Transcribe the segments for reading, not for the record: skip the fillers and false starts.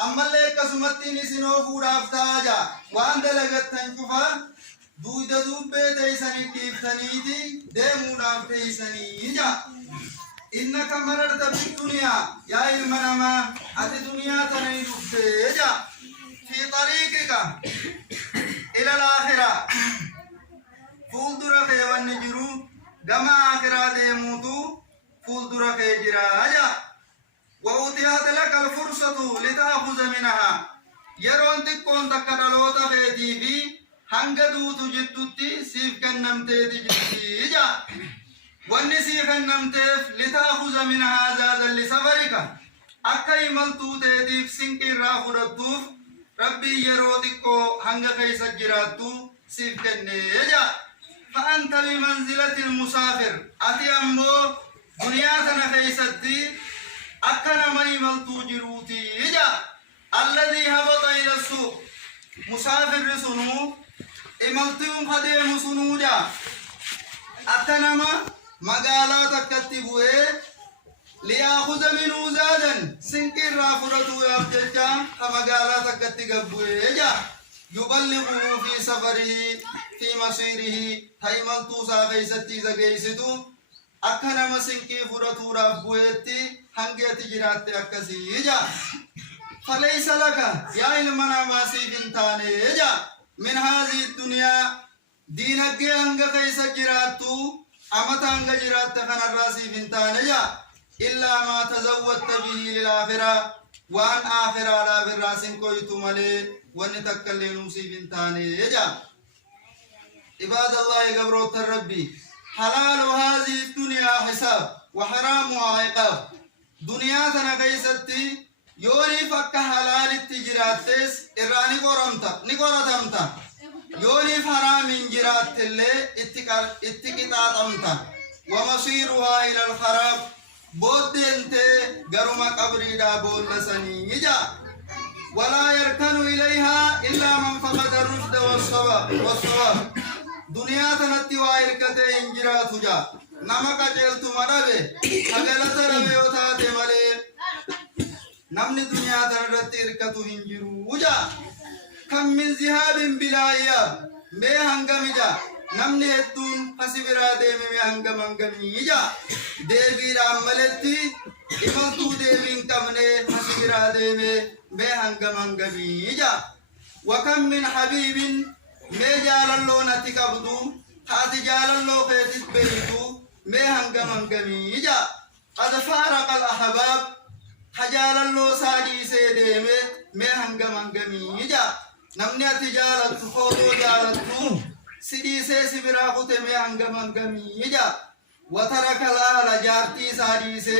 أما اللي كسمتني سنوفو رافتاجا وان دلقت تنشفا دودا دوبة تيساني كيفتنيتي ديمو رافتيساني جا إنك مررت بالدنيا يا المنما أتي دنيا تنيدفت جا في طريقك إلى الآخرة فولدر خي والنجرو كما آخرة ديموتو فولدر خي جراجا وأوتيت لك الفرصة لتأخذ منها يرون تكون تكرلوتا خيتي في هنگدو تجدتي سيف كنمتي تجدتي جا والنسي كنمتيف لتأخذ منها زادا لسفرك أكاي ملتو تيتيف سنكي راخورتوف ربي يرودكو هنگ خيس جراتو سيف كنجا فأنت بمنزلة المسافر أتي أمبو دنياتنا خيستي أكنا مي ملتو جروتي إجا الذي هبط إلى السوق مسافر سنو إملتهم خديم سنو جا أكنا ما مقالات كتبوه ليأخذ منه زادا سنكر رافرتو يابججا مقالات كتبوه إجا يبلغه في سفره في مسيره تيملتو ساقيستي زقيستو أكنا مسنكي فرطو رابويتي هنگيتي جراتي أكسي إجا فليس لك يا علمنا ماسي بنتاني إجا من هذه الدنيا دينك هنگ كيس جراتو أمتا هنگ جرات خان الراسي بنتاني إجا إلا ما تزودت به للآخرة وان آخرة لا بالراسين كويتو ملي ونتكلم نمسي بنتاني إجا عباد الله قبروت الربي حلال هذه الدنيا حساب وحرامها عقاب دنيا تنقيستي يوني فك حلال التجراتس إراني قرمتا يوني حرام جرات اللي اتكتات أمتا ومصيرها إلى الخراب بود انت قرم قبري دا بول لسني ولا يركن إليها إلا من فقد الرشد والصواب دنيا تنتي وايركته انجرا تجا نمك جلتو مرابه خجلت ربه وتاتي ملي نمني دنيا تنرتي اركتو انجرو وجا كم من ذهاب بلا اياب مي هنگم جا نمني هدون حسبرا ديمي مي هنگم جا ديبي راملتي إملتو ديبين كمني حسبرا ديمي مي هنگم جا وكم من حبيب مي جالالو نتكبدو هاتي جالالو خيتت بيتو مي هنگم جا قد فارق الأحباب حجالالو سادي سيديمي مي هنگم جا نمني أتجالت خودو جالتو سيدي سيسي براقوت مي هنگم جا وترك الأهل جارتي سادي سي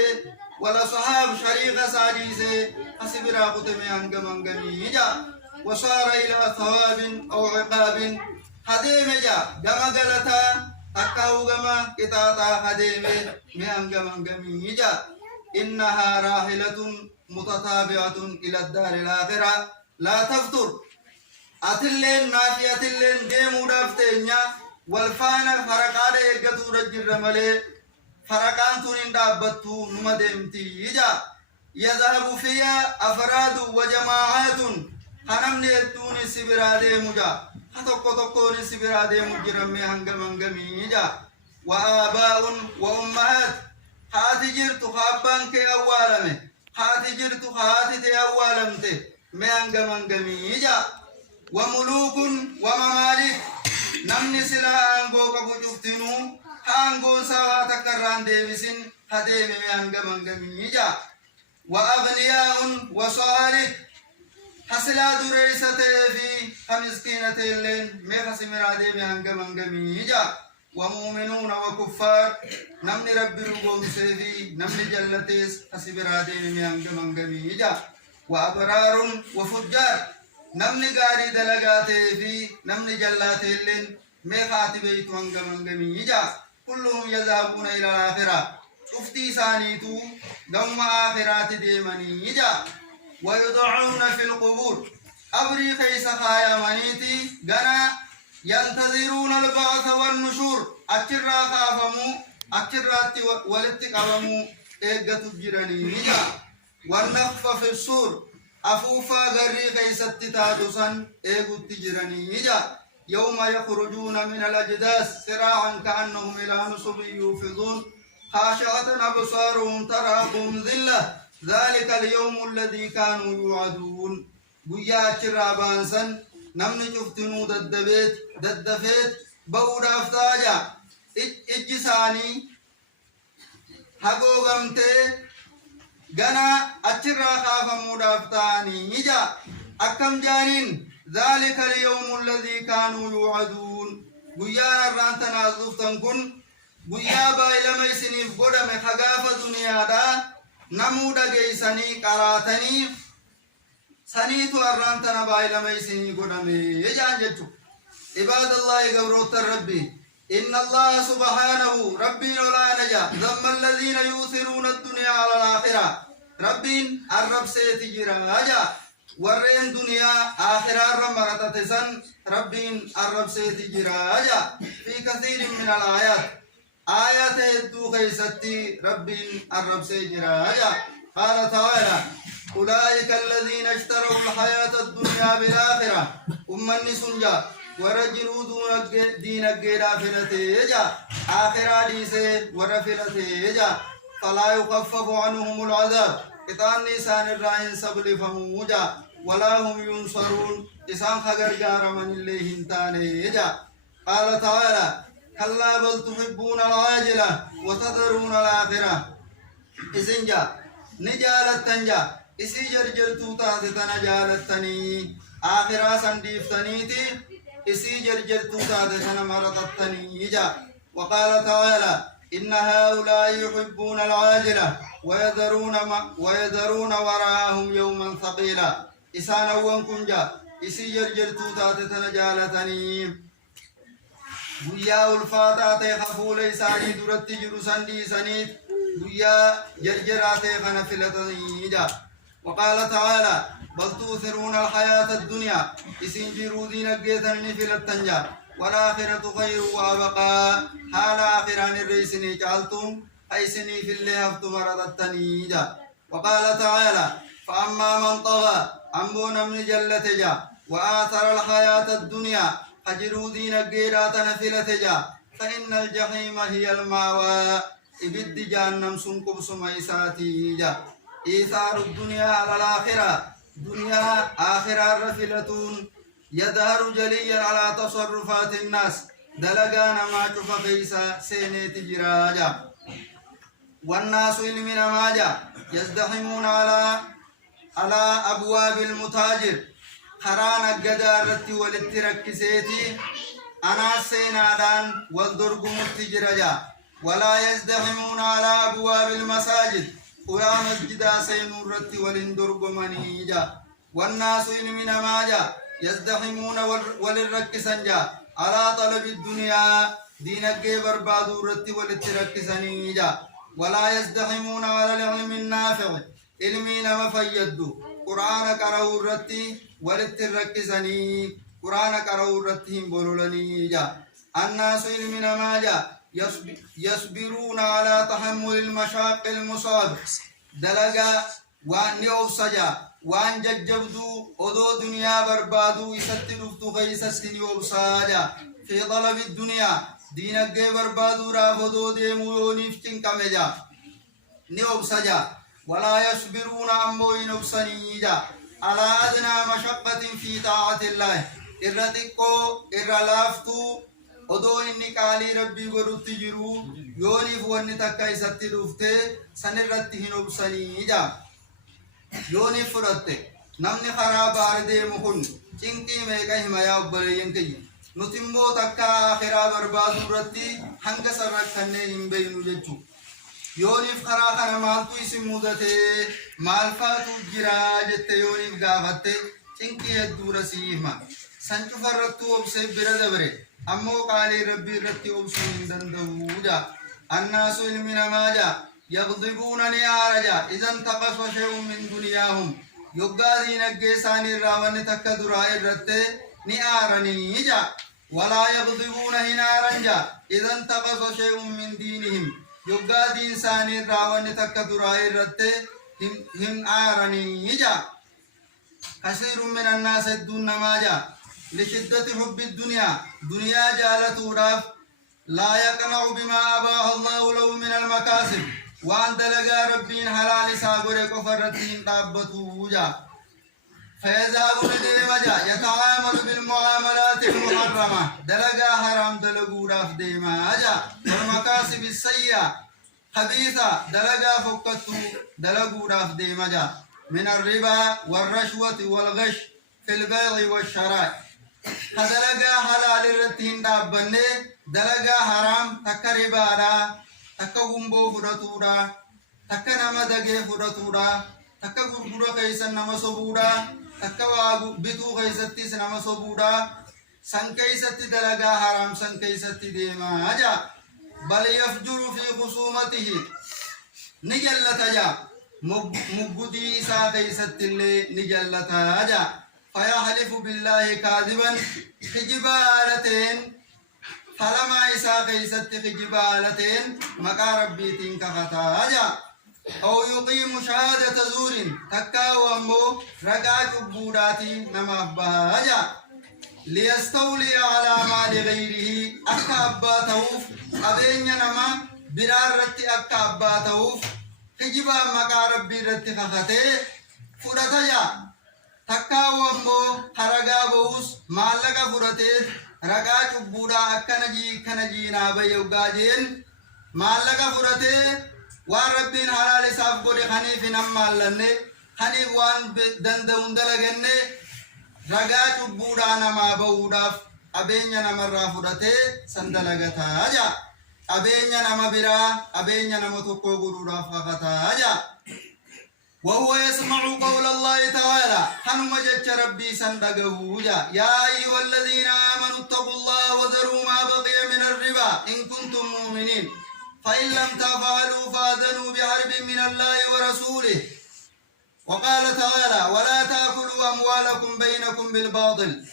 ولا صحاب شريق سادي سي أسبراقوت مي هنگم جا وصار إلى ثواب أو عقاب هديم جا جما غلطا أكاو جما كتاتا هديم ميان جما جا إنها راحلة متتابعة إلى الدار الآخرة لا تفتر أتلين نافية أتلين ديمو دافتينيا والفانا فرقاد إيقاتو رجل ملي فرقان تونين دابتو نمدمتي جا يذهب فيها أفراد وجماعات هنمني التوني سبرادي مجا هتوكو سبرادي مجرمي هنگمي جا وآباء وأمهات هاتي جرتو خابان كي أولامي هاتي جرتو هاتي تي أولامتي مي هنگمي جا وملوك وممالك نمني سلا أنغو كبو جفتنو هانغو سوا تكران ديبسين هديمي مي هنگمي جا وأغنياء وصالح حسلا دريسة في خمسكينة اللين ميخس مرادي بهنگم جا ومؤمنون وكفار نمني ربي رقوم سيفي نمني جلتيس حسب رادي بهنگم جا وأبرار وفجار نمني غاري دلقاتي في نمني جلاتي اللين ميخاتي بيتو هنگم جا كلهم يذهبون إلى الآخرة شفتي سانيتو قم آخرات ديمني جا ويضعون في القبور أبري خيس خايا منيتي غنا ينتظرون البعث والنشور أكرا خافمو أكرات ولتقامو إيقة جراني نجا والنخف في الصور أفوفا غري كيست تادسا إيغو تجرني جا يوم يخرجون من الأجداث سراعا كأنهم إلى نصب يوفضون خاشعة أبصارهم ترهقهم ذلة ذلك اليوم الذي كانوا يوعدون بيا شرابان سن نمن شفتنو ددفيت بودا افتاجا اجساني حقو غمتي غنا اترا خافمو دافتاني نجا اكم جانين ذلك اليوم الذي كانوا يوعدون بيا نران تنازفتن كن بيا بايلمي سنيف قدم خغاف دنيا دا نمودا جيساني قراتني سنيتو أران تنباي لما يسيني قدامي يجان جتو عباد الله قبروت ربي إن الله سبحانه ربي ولا نجا ذم الذين يؤثرون الدنيا على الآخرة ربي الرب سيتجرى أجا ورين دنيا آخرة رمرة تسن ربي الرب سيتجرى أجا في كثير من الآيات آيات يدو خيستي ربي الرب سيتجرى أجا قال تعالى أولئك الذين اشتروا الحياة الدنيا بالآخرة أمني سنجا ورجلوا دون دين الجيرا فلتيجا آخرة ديسي ورفلتيجا فلا يخفف عنهم العذاب إطان نسان الرائن سبل فموجا ولا هم ينصرون إسان خجر جار من الله انتانيجا قال تعالى كلا بل تحبون العاجلة وتذرون الآخرة إسنجا نجالت تنجا إسي جرجرتو تاتتنا جالتني آخرا سنديفتنيتي إسي جرجرتو تاتتنا مرتتني جا وقال تعالى إن هؤلاء يحبون العاجلة ويذرون وراءهم يوما ثقيلا إسانا وانكم جا إسي جرجرتو تاتتنا جالتني بيا الفاتات خفول إساني درت جرو سندي سنيت بيا جرجرات خنفلتني جا وقال تعالى بل تؤثرون الحياة الدنيا إسن جرودين الجيثن في التنجا والآخرة خير وأبقى حال آخران الرئيسني جعلتم أيسني في الله افتمرد التنيجا وقال تعالى فأما من طغى أمبون من جلة جا وآثر الحياة الدنيا أجرودين الجيرات نفلة جا فإن الجحيم هي الماوى إبد جهنم سنكب سميساتي جا إيثار الدنيا على الآخرة دنيا آخرة رفلتون يظهر جليا على تصرفات الناس دلقانا ما شوف فيسا سينيت جراجا والناس علمنا ماجا يزدحمون على أبواب المتاجر خرانا قدارتي والتركسيتي أنا سينادان والدرق متجرجا ولا يزدحمون على أبواب المساجد ولا مسجد سينور رتي ولندرق منيجا والناس من ماجا يزدحمون وللركسنجا على طلب الدنيا دينك بربادو رتي ولتركسنيجا ولا يزدحمون على العلم النافع علمين مفيدو قرآن قرأوا رتي ولتركسني قرآن قرأوا رتهم بولولنيجا الناس من ماجا يصبرون على تحمل المشاق المصاب دلقا وان يوبسجا وان ججبدو ودو دنيا بربادو يستلفتو غيسسن يوبساجا في طلب الدنيا دينك بربادو رافدو ديمو يونيفتن كمجا نيوبسجا ولا يصبرون أمو ينوبسنيجا على أدنى مشقة في طاعة الله إرتقو إرلافتو odoo inni qaalii rabbii godhutti jiru yooniif wanni takka isatti dhufte sanirratti hin obsanii jaa yooniif fudhatte namni karaa baari deemu kun cinqii meeqa hima yaa obboleeyyan kiyya nuti immoo takka akhiraa barbaadu irratti hanga sarrakkannee hin beeynu jechuu yooniif karaa kana maaltu isin mudate maal faatu jira jette yooniif gaafatte cinqii hedduudha sii hima san cufarrattuu obsee bira dabre أمو قالي ربي رتي أبسون دندوجا الناس من ماجا يغضبون نيارجا إذا انتقص شيء من دنياهم يقادين الجيسان الراون تكدرا الرتي نيارني جا ولا يغضبون هنارنجا إذا انتقص شيء من دينهم يقادين سان الراون تكدرا الرتي هم آرني جا كثير من الناس الدون ماجا لشدة حب الدنيا دنيا جالته راف لا يقنع بما أباه الله له من المكاسب وأن دلقا ربين حلال ساقر كفرتين تابتو جا فيذهب لديما يتعامل بالمعاملات المحرمة دلقا حرام دلقو راف ديما جا والمكاسب السيئة خبيثة دلقا فكتو دلقو راف ديما جا من الربا والرشوة والغش في البيع والشراء دلقا حلال الرتين دابني دلقا حرام تكا ربا تكا غنبو فرطورا تكا نمدقى فرطورا تكا غرغر خيسا نمسبورا تكا بيتو خيستي سنمسبورا سن كيستي دلقا حرام سن كيستي ديما أجا بل يفجر في خصومته نجلة جا مبدي إسا كيستي اللي نجلة أجا فيحلف بالله كاذبا خجبالتين فلما إسا كيست خجبالتين مقا ربيتين كفتاجا أو يقيم شهادة زور تكاو أمو رقاك بوداتي نمبهاجا ليستولي على مال غيره أكا أباتوف أبين نما برارتي أكا أباتوف خجبا مقا ربي رتي خفتي فرطاجا تكاو أمو حرقا بوس مالك فرطي رقا چبودا اکنجی نابا یوگاجین مالکا فرتے وان ربین حلال صاحب کو خنیف نمال لنے خنیف وان دندون دلگنے رقا چبودا نما بوداف ابینیا نمرا فرتے سندلگتا جا ابینیا نما برا ابینیا نما تکو گرودا فقتا جا وهو يسمع قول الله تعالى حنم جج ربي سندقه يا أيها الذين آمنوا اتقوا الله وذروا ما بقي من الربا إن كنتم مؤمنين فإن لم تفعلوا فآذنوا بحرب من الله ورسوله وقال تعالى ولا تأكلوا أموالكم بينكم بالباطل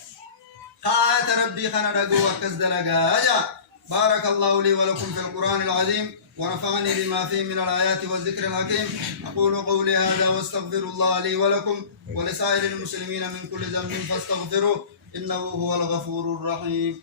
قاعت ربي خندقوا وكزدلقا بارك الله لي ولكم في القرآن العظيم ونفعني بما فيه من الآيات والذكر الحكيم أقول قولي هذا واستغفر الله لي ولكم ولسائر المسلمين من كل ذنب فاستغفروه إنه هو الغفور الرحيم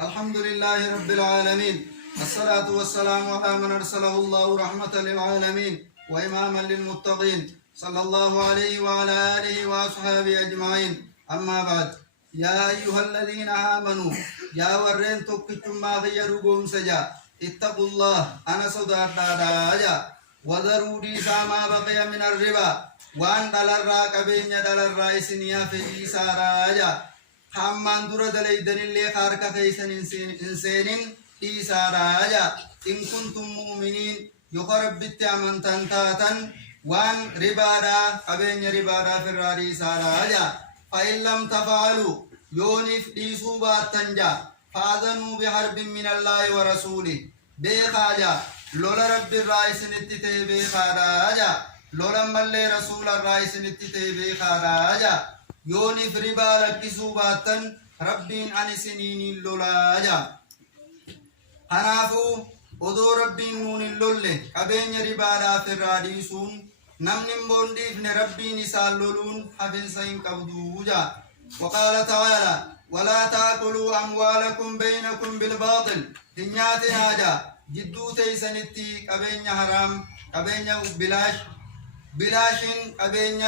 الحمد لله رب العالمين الصلاة والسلام على من أرسله الله رحمة للعالمين وإماما للمتقين صلى الله عليه وعلى آله وأصحابه أجمعين أما بعد يا أيها الذين آمنوا يا ورين توكتم ما غيركم سجا اتقوا الله أنا صدار دادا وذروا ديسا ما بقي من الربا وان دلر كبين دلر رايسنيا في ديسا راجا حمان دور دليدن اللي خارك خيسن إنسان ديسا راجا إن كنتم مؤمنين يقرب بالتامن تنتاتا وان ربادا كبين ربادا في الراريسا راجا فإن لم تفعلوا يونف ديسو باتنجا فاذنوا بحرب من الله ورسوله بخاجا لولا رب الرئيس نتتي بخاراجا لولا ملي رسول الرئيس نتتي بخاراجا يونف ربا لكسو باتن ربين عن سنين اللولاجا هنافو ودو ربين نون اللولي كبين ربا لا في الراديسون نمن بونديفن ربي نسال لولون حفن سين قبدوجا وقال تعالى ولا تاكلوا اموالكم بينكم بالباطل دنياتي هاجا جدو تيسنتي قبين حرام قبين بلاشين قبين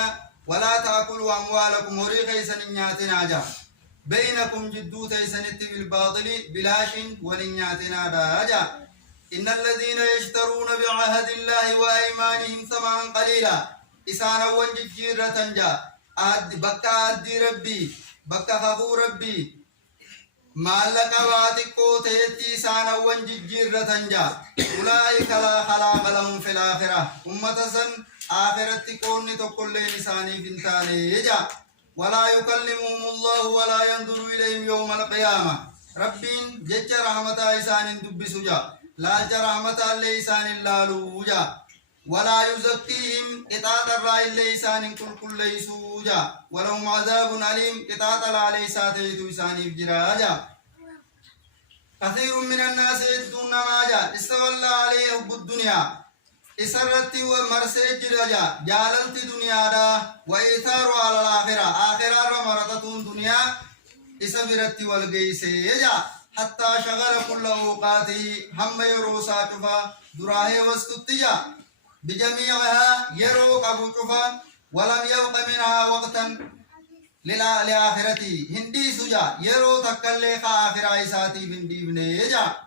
ولا تاكلوا اموالكم وريق يسنياتي هاجا بينكم جدو تيسنتي بالباطل بلاشين ولنياتي هاجا إن الذين يشترون بعهد الله وأيمانهم ثمنا قليلا إسانا وانجيرة تنجا بكا أدي ربي بكا خفو ربي مالك واتكو تيتي إسانا وانجيرة تنجا أولئك لا خلاق لهم في الآخرة أمة سن آخرة كوني تقول لي لساني بنتاني يجا ولا يكلمهم الله ولا ينظر إليهم يوم القيامة ربين جج رحمة إسان دب سجا لا جرامة الليسان اللالوجا ولا يزكيهم إطاعة الرأي الليسان كل ليسوجا ولهم عذاب أليم إطاعة العليسات يدوسان بجراجا كثير من الناس يدون ماجا استولى عليه حب الدنيا إسرتي ومرسج رجا جاللت دنيا دا وإيثار على الآخرة آخرة مرتون دنيا إسبرتي والقيسي يجا حتى شغل كل أوقاته هم يروسا شفا دراه واستتجا بجميعها يرو أبو شفا ولم يبق منها وقتا لآخرتي هندي سجا يرو تكلي آخرة إساتي بندي بني يجا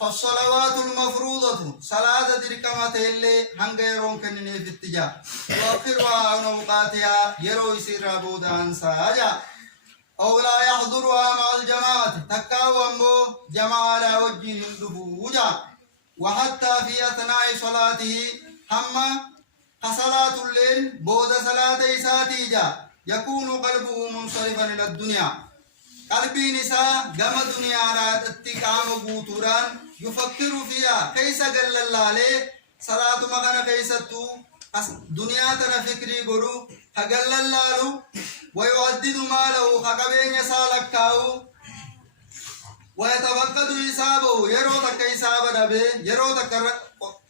فالصلوات المفروضة صلاة دركمة اللي هنغيرون كنني في التجاه وآخرها عن أوقاتها يرو يسير بودان ساجا أو لا يحضرها مع الجماعة تكاومبو جماعة لا وجه الدفوجا وحتى في أثناء صلاته هم صلاة الليل بود صلاة إساتيجا يكون قلبه منصرفا إلى الدنيا قلبي نساء قام الدنيا راد اتقام بوتوران يفكر فيها كيس قل الله صلاة مغانا كيستو دنيا تنا فكري قرو فقل الله ويعدد ماله فقبين يسالكاو ويتفقد حسابه يرو تك حساب دبي يرو تك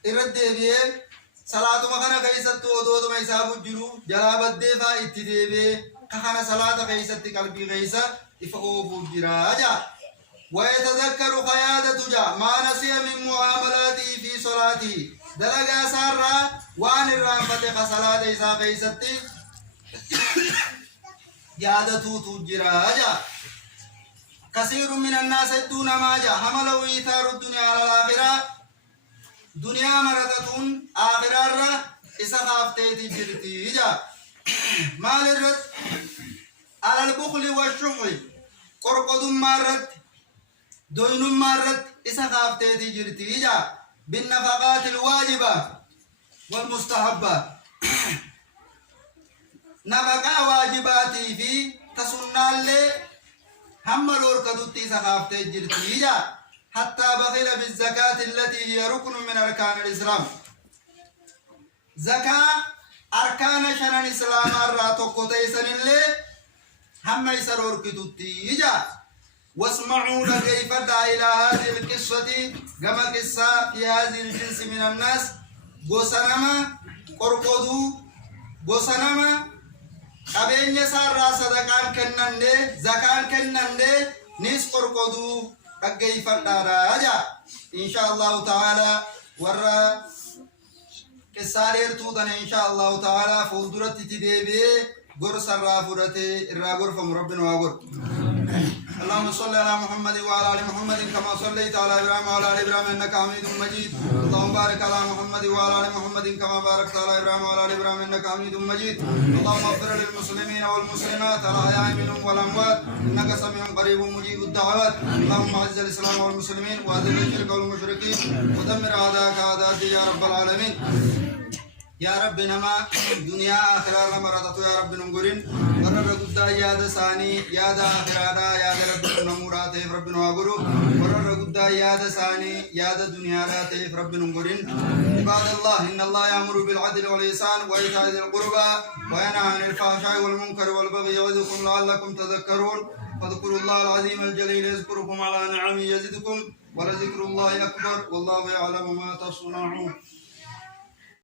إرد بيه صلاة مغانا كيستو ودود ما حساب جلو جلاب الدفا اتدبي كخانا صلاة كيستي قلبي كيسا إفقوف الجراجة ويتذكر قيادة جا ما نسي من معاملاته في صلاته دلقا سارة وان الرانفة صلاة إسا قيستي قيادة تجراجة كثير من الناس دون ما جا حملوا إيثار الدنيا على الآخرة دنيا مرتتون آخرة إسا خافتي تجرتي جا مال الرد على البخل والشح قرقد مرت دوين مرت إسا خافتي تجرتي جا بالنفقات الواجبة والمستحبة نفقا واجباتي في تسنى اللي هم الوركدوتي إسا خافتي تجرتي جا حتى بخل بالزكاة التي هي ركن من أركان الإسلام زكاة أركان شنن الإسلام الراتو تيسن اللي هم يسرور كتوتي جا واسمعوا كيف دعا إلى هذه القصة كما قصة في هذه الجنس من الناس غسنما قرقدو غسنما أبين يسار صدقان كننده زكان كننده نيس قرقدو كيف دعا جا إن شاء الله تعالى ورّا كسارير تودن إن شاء الله تعالى فودرت تديبي غرس الرافورتي الراغور فمربنا واغور اللهم صل على محمد وعلى ال محمد كما صليت على ابراهيم وعلى ال ابراهيم انك حميد مجيد اللهم بارك على محمد وعلى ال محمد كما باركت على ابراهيم وعلى ال ابراهيم انك حميد مجيد اللهم اغفر للمسلمين والمسلمات الاحياء منهم والاموات انك سميع قريب مجيب الدعوات اللهم اعز الاسلام والمسلمين واذل الشرك والمشركين ودمر اعداءك اعداء الدين يا رب العالمين يا رب نما دنيا آخرة مراتو يا رب نمغرين ورر قد ياد ساني ياد آخرة ياد رب نمورات رب نواغرو ورر قد ياد ساني ياد دنيا رات رب نمغرين عباد الله إن الله يأمر بالعدل والإحسان وإيتاء ذي القربى وينهى عن الفحشاء والمنكر والبغي يعظكم لعلكم تذكرون فاذكروا الله العظيم الجليل يذكركم على نعمه يزدكم ولذكر الله أكبر والله يعلم ما تصنعون